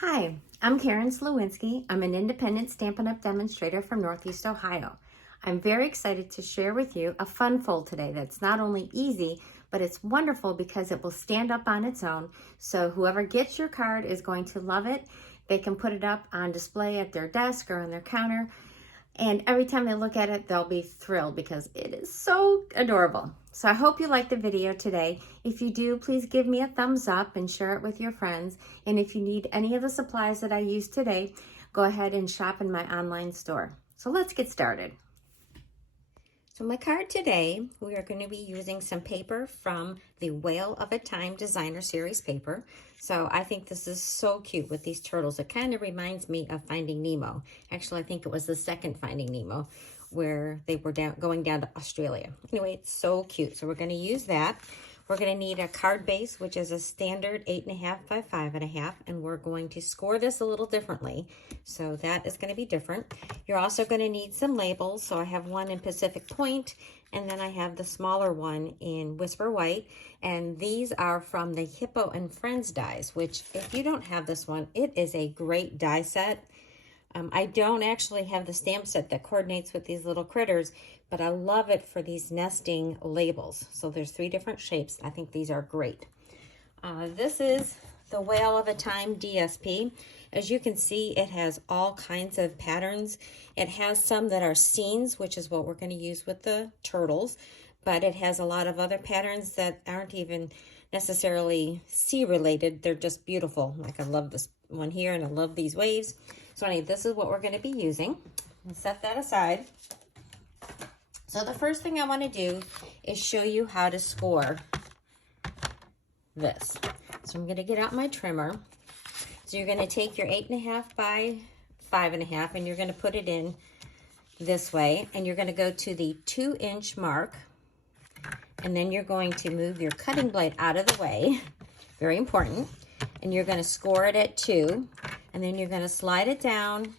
Hi, I'm Karen Sliwinski. I'm an independent Stampin' Up! Demonstrator from Northeast Ohio. I'm very excited to share with you a fun fold today that's not only easy, but it's wonderful because it will stand up on its own. So whoever gets your card is going to love it. They can put it up on display at their desk or on their counter. And every time they look at it, they'll be thrilled because it is so adorable. So I hope you liked the video today. If you do, please give me a thumbs up and share it with your friends. And if you need any of the supplies that I used today, go ahead and shop in my online store. So let's get started. So my card today, we are going to be using some paper from the Whale of a Time Designer Series paper. So I think this is so cute with these turtles. It kind of reminds me of Finding Nemo. Actually, I think it was the second Finding Nemo where they were going down to Australia. Anyway, it's so cute. So we're going to use that. We're going to need a card base, which is a standard 8.5 by 5.5, and we're going to score this a little differently. So that is going to be different. You're also going to need some labels. So I have one in Pacific Point, and then I have the smaller one in Whisper White. And these are from the Hippo and Friends dies, which if you don't have this one, it is a great die set. I don't actually have the stamp set that coordinates with these little critters, but I love it for these nesting labels. So there's 3 different shapes. I think these are great. This is the Whale of a Time DSP. As you can see, it has all kinds of patterns. It has some that are scenes, which is what we're going to use with the turtles, but it has a lot of other patterns that aren't even necessarily sea related. They're just beautiful. Like I love this one here, and I love these waves. So anyway, this is what we're going to be using. I'll set that aside. So the first thing I want to do is show you how to score this. So I'm going to get out my trimmer. So you're going to take your 8.5 by 5.5 and you're going to put it in this way. And you're going to go to the 2-inch mark. And then you're going to move your cutting blade out of the way. Very important. And you're going to score it at 2. And then you're going to slide it down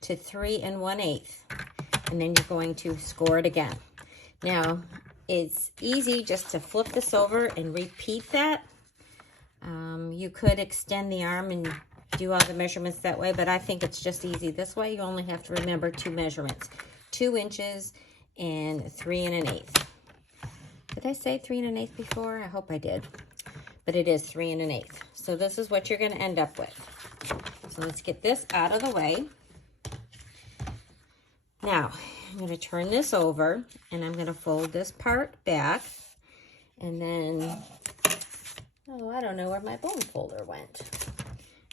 to 3 1/8. And then you're going to score it again. Now, it's easy just to flip this over and repeat that. You could extend the arm and do all the measurements that way, but I think it's just easy. This way, you only have to remember 2 measurements, 2 inches and 3 1/8. Did I say 3 1/8 before? I hope I did, but it is 3 1/8. So this is what you're going to end up with. So let's get this out of the way. Now, I'm going to turn this over, and I'm going to fold this part back, and then, oh, I don't know where my bone folder went.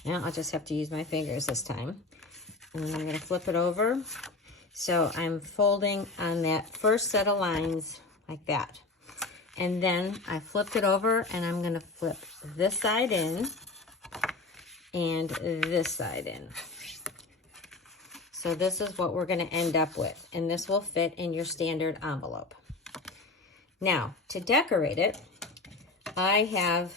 Now, I'll just have to use my fingers this time. And then I'm going to flip it over. So I'm folding on that first set of lines like that. And then I flipped it over, and I'm going to flip this side in and this side in. So this is what we're going to end up with, and this will fit in your standard envelope. Now, to decorate it, I have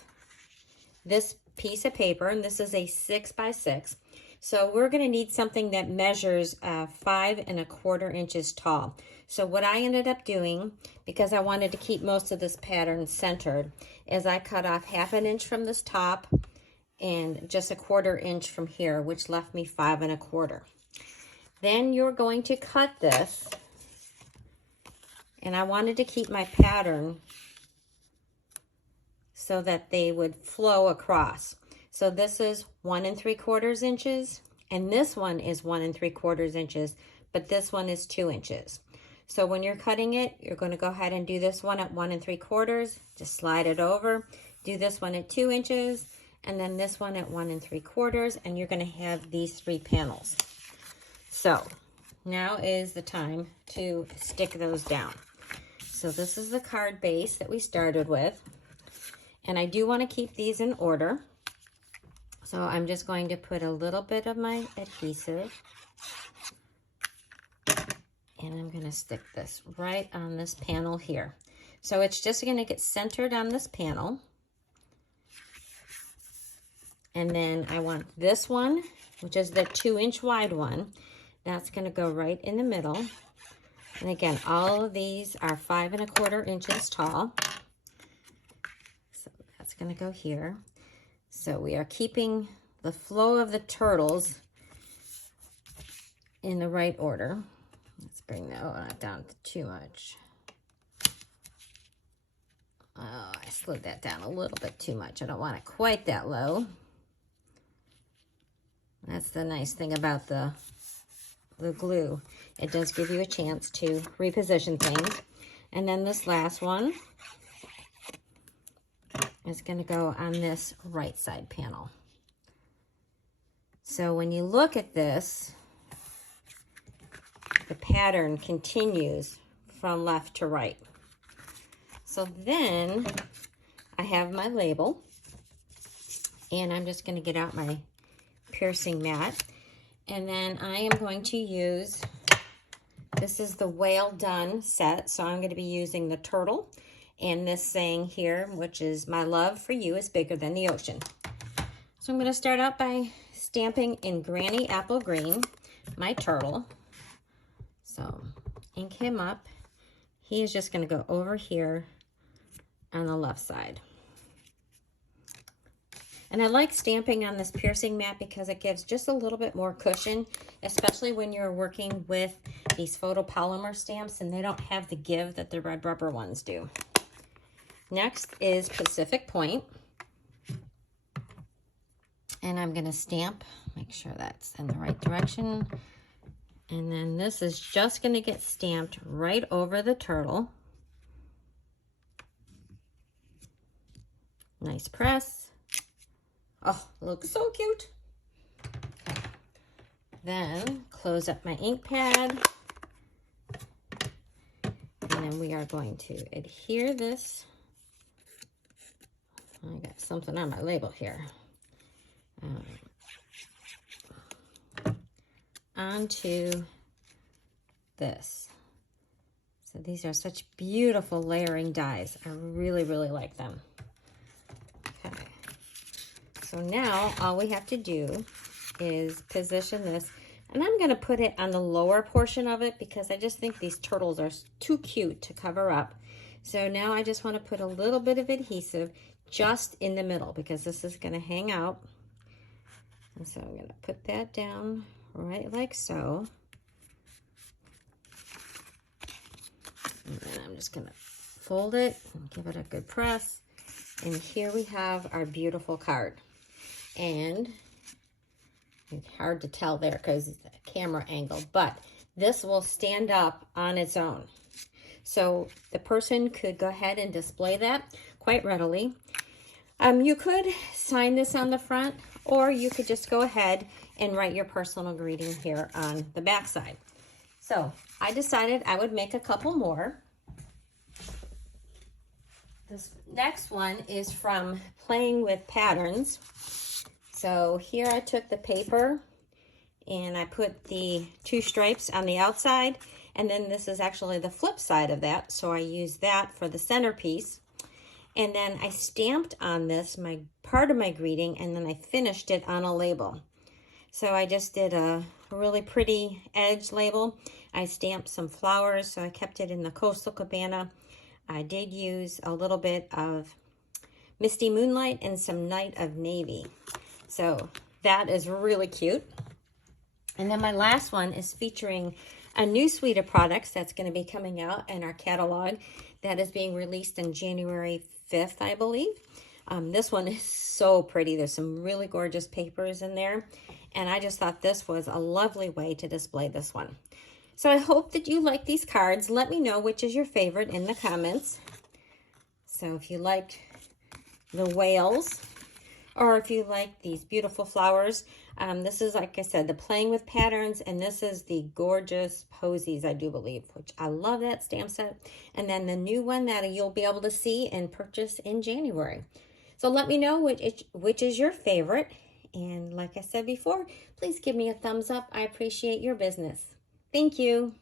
this piece of paper, and this is a 6 by 6. So we're going to need something that measures 5 1/4 inches tall. So what I ended up doing, because I wanted to keep most of this pattern centered, is I cut off 1/2 inch from this top and just 1/4 inch from here, which left me 5 1/4. Then you're going to cut this, and I wanted to keep my pattern so that they would flow across. So this is 1 3/4 inches, and this one is 1 3/4 inches, but this one is 2 inches. So when you're cutting it, you're going to go ahead and do this one at 1 3/4, just slide it over, do this one at 2 inches, and then this one at 1 3/4, and you're going to have these 3 panels. So now is the time to stick those down. So this is the card base that we started with. And I do want to keep these in order. So I'm just going to put a little bit of my adhesive. And I'm going to stick this right on this panel here. So it's just going to get centered on this panel. And then I want this one, which is the 2-inch wide one. That's going to go right in the middle. And again, all of these are 5 1/4 inches tall. So that's going to go here. So we are keeping the flow of the turtles in the right order. Let's bring that not down too much. Oh, I slid that down a little bit too much. I don't want it quite that low. That's the nice thing about the glue. It does give you a chance to reposition things. And then this last one is going to go on this right side panel. So when you look at this, the pattern continues from left to right. So then I have my label, and I'm just going to get out my piercing mat, and then I am going to use, this is the Whale Done set, so I'm going to be using the turtle and this saying here, which is my love for you is bigger than the ocean. So I'm going to start out by stamping in Granny Apple Green my turtle. So ink him up. He is just going to go over here on the left side. And I like stamping on this piercing mat because it gives just a little bit more cushion, especially when you're working with these photopolymer stamps and they don't have the give that the red rubber ones do. Next is Pacific Point. And I'm going to stamp, make sure that's in the right direction. And then this is just going to get stamped right over the turtle. Nice press. Oh, looks so cute. Then close up my ink pad. And then we are going to adhere this. I got something on my label here. Onto this. So these are such beautiful layering dies. I really, really like them. Okay. So now all we have to do is position this, and I'm going to put it on the lower portion of it because I just think these turtles are too cute to cover up. So now I just want to put a little bit of adhesive just in the middle because this is going to hang out. And so I'm going to put that down right like so. And then I'm just going to fold it and give it a good press. And here we have our beautiful card. And it's hard to tell there because it's a camera angle, but this will stand up on its own. So the person could go ahead and display that quite readily. You could sign this on the front, or you could just go ahead and write your personal greeting here on the back side. So I decided I would make a couple more. This next one is from Playing with Patterns. So here I took the paper and I put the 2 stripes on the outside, and then this is actually the flip side of that, so I used that for the centerpiece. And then I stamped on this my part of my greeting, and then I finished it on a label. So I just did a really pretty edge label. I stamped some flowers, so I kept it in the Coastal Cabana. I did use a little bit of Misty Moonlight and some Night of Navy. So that is really cute. And then my last one is featuring a new suite of products that's going to be coming out in our catalog that is being released on January 5th, I believe. This one is so pretty. There's some really gorgeous papers in there. And I just thought this was a lovely way to display this one. So I hope that you like these cards. Let me know which is your favorite in the comments. So if you liked the whales, or if you like these beautiful flowers, this is, like I said, the Playing with Patterns, and this is the Gorgeous Posies, I do believe, which I love that stamp set. And then the new one that you'll be able to see and purchase in January. So let me know which is your favorite. And like I said before, please give me a thumbs up. I appreciate your business. Thank you.